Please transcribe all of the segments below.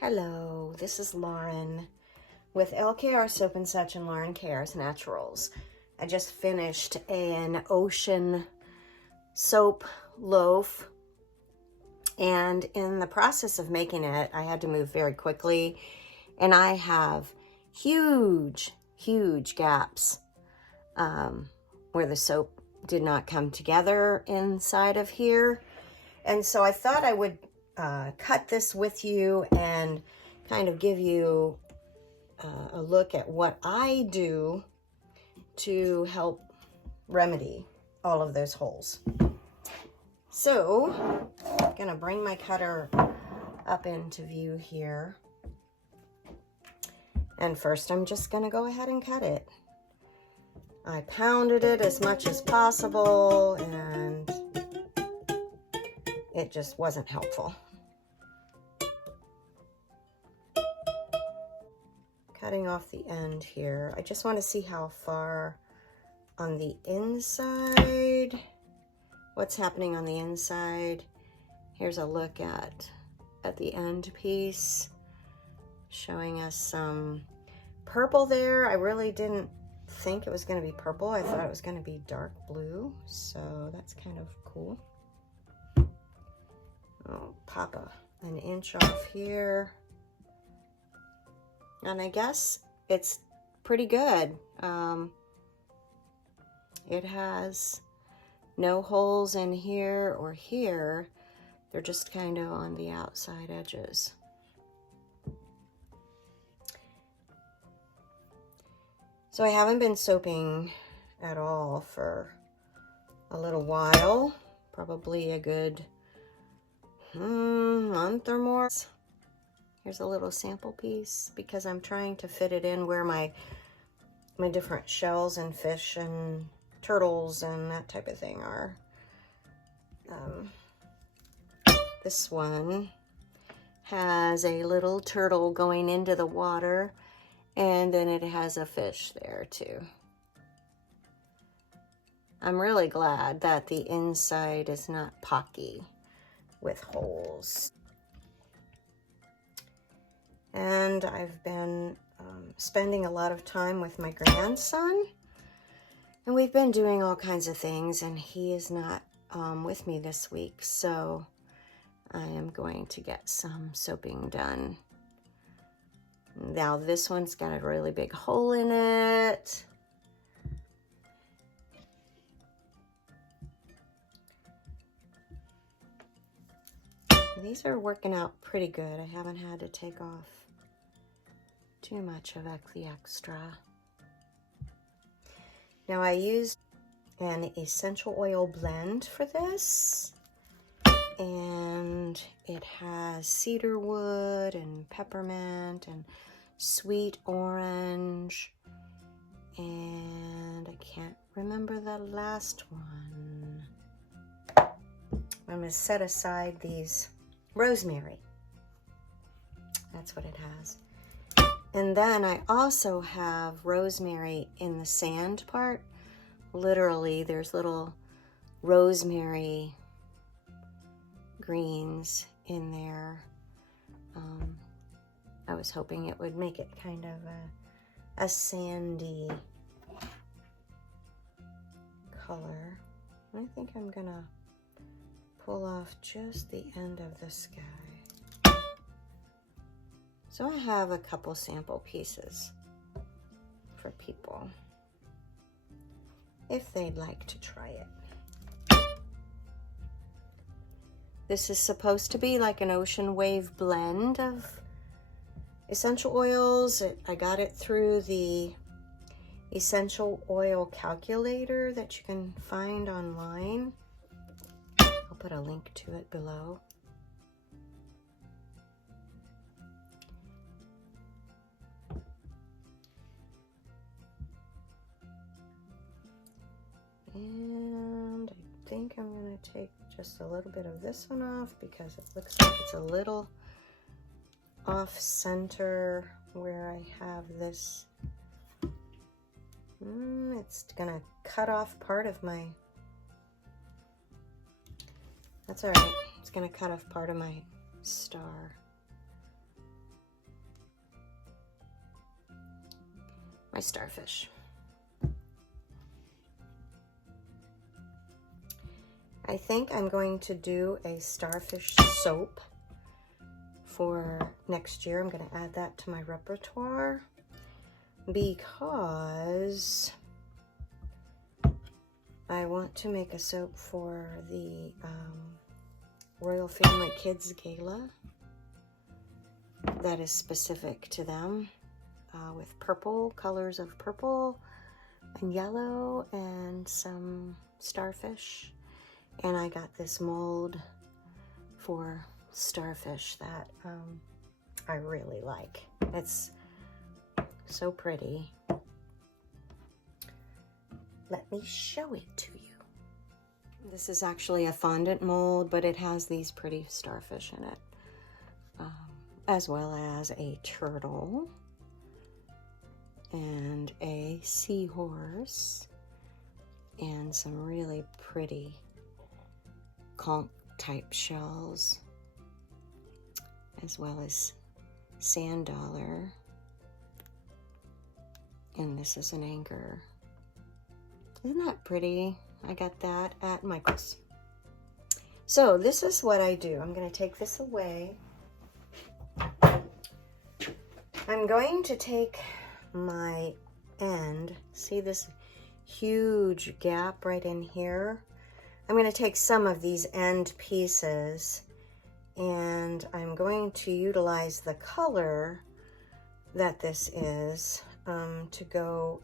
Hello, this is Lauren with LKR Soap and Such and Lauren Cares Naturals. I just finished an ocean soap loaf, and in the process of making it, I had to move very quickly, and I have huge gaps where the soap did not come together inside of here. And so I thought I would cut this with you and kind of give you a look at what I do to help remedy all of those holes. So I'm gonna bring my cutter up into view here. And first I'm just gonna go ahead and cut it. I pounded it as much as possible and it just wasn't helpful. Cutting off the end here. I just want to see how far on the inside, what's happening on the inside. Here's a look at the end piece, showing us some purple there. I really didn't think it was going to be purple. I thought it was going to be dark blue, so that's kind of cool. I'll pop an inch off here. And I guess it's pretty good. It has no holes in here or here. They're just kind of on the outside edges. So I haven't been soaping at all for a little while, probably a good month or more. Here's a little sample piece because I'm trying to fit it in where my different shells and fish and turtles and that type of thing are. This one has a little turtle going into the water, and then it has a fish there too. I'm really glad that the inside is not pocky with holes. And I've been spending a lot of time with my grandson, and we've been doing all kinds of things, and he is not with me this week, so I am going to get some soaping done. Now this one's got a really big hole in it. These are working out pretty good. I haven't had to take off too much of the extra. Now I used an essential oil blend for this, and it has cedarwood and peppermint and sweet orange, and I can't remember the last one. I'm going to set aside these rosemary. That's what it has. And then I also have rosemary in the sand part. Literally, there's little rosemary greens in there. I was hoping it would make it kind of a sandy color. I think I'm gonna pull off just the end of this guy. So I have a couple sample pieces for people if they'd like to try it. This is supposed to be like an ocean wave blend of essential oils. I got it through the essential oil calculator that you can find online. I'll put a link to it below. And I think I'm going to take just a little bit of this one off because it looks like it's a little off center where I have this. It's going to cut off part of my, that's all right. It's going to cut off part of my star. my starfish. I think I'm going to do a starfish soap for next year. I'm going to add that to my repertoire because I want to make a soap for the Royal Family Kids Gala that is specific to them, with purple, colors of purple and yellow and some starfish. And I got this mold for starfish that I really like. It's so pretty. Let me show it to you. This is actually a fondant mold, but it has these pretty starfish in it, as well as a turtle and a seahorse and some really pretty conch type shells, as well as sand dollar, and this is an anchor. Isn't that pretty? I got that at Michael's. So this is what I do. I'm going to take this away. I'm going to take my end, see this huge gap right in here? I'm going to take some of these end pieces and I'm going to utilize the color that this is to go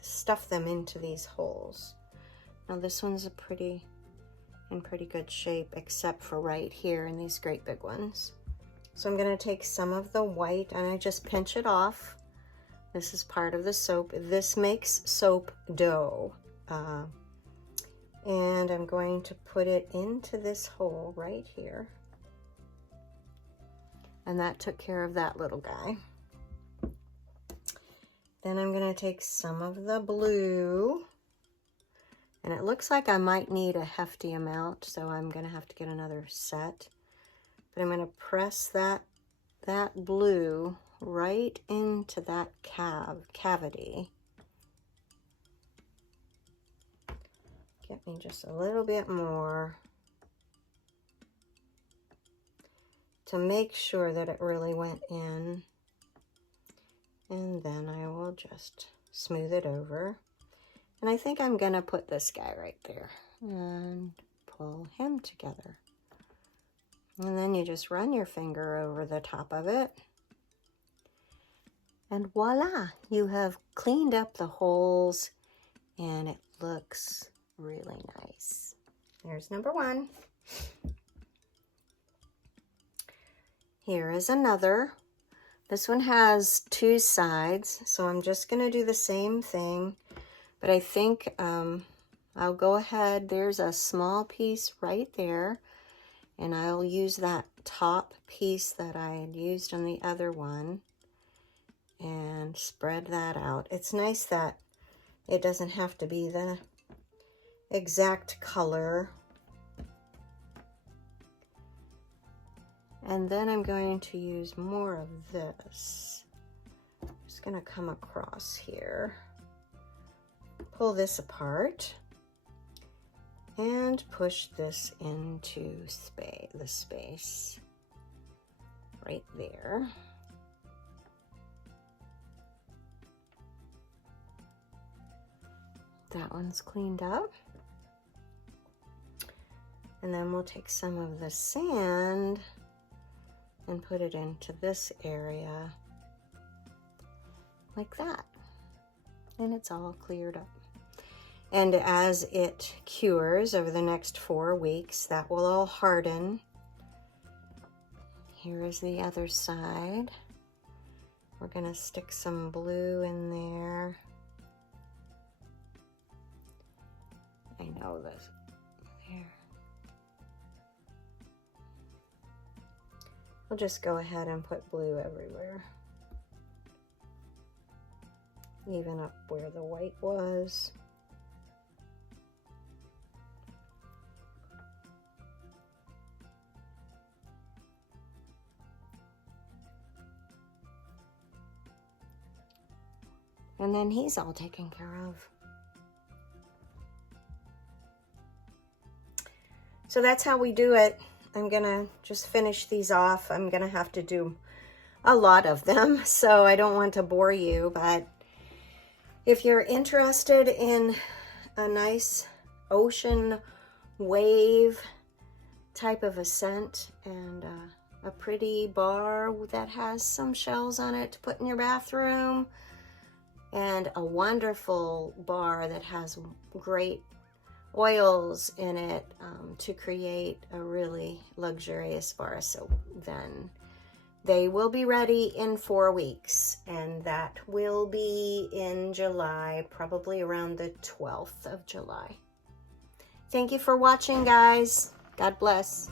stuff them into these holes. Now this one's in pretty good shape, except for right here in these great big ones. So I'm going to take some of the white and I just pinch it off. This is part of the soap. This makes soap dough. And I'm going to put it into this hole right here. And that took care of that little guy. Then I'm going to take some of the blue. And it looks like I might need a hefty amount, so I'm going to have to get another set. But I'm going to press that blue right into that cavity. Get me just a little bit more to make sure that it really went in. And then I will just smooth it over. And I think I'm going to put this guy right there and pull him together. And then you just run your finger over the top of it. And voila, you have cleaned up the holes and it looks really nice. There's number one. Here is another. This one has two sides, so I'm just going to do the same thing. But I think I'll go ahead. There's a small piece right there. And I'll use that top piece that I had used on the other one. And spread that out. It's nice that it doesn't have to be the exact color. And then I'm going to use more of this. I'm just going to come across here. Pull this apart. And push this into the space. Right there. That one's cleaned up. And then we'll take some of the sand and put it into this area like that. And it's all cleared up. And as it cures over the next 4 weeks, that will all harden. Here is the other side. We're going to stick some blue in there. I know this. There. We'll just go ahead and put blue everywhere. Even up where the white was. And then he's all taken care of. So that's how we do it. I'm gonna just finish these off. I'm gonna have to do a lot of them, so I don't want to bore you, but if you're interested in a nice ocean wave type of a scent and a pretty bar that has some shells on it to put in your bathroom, and a wonderful bar that has great oils in it to create a really luxurious bar of soap, then they will be ready in 4 weeks, and that will be in July, probably around the 12th of July. Thank you for watching, guys. God bless.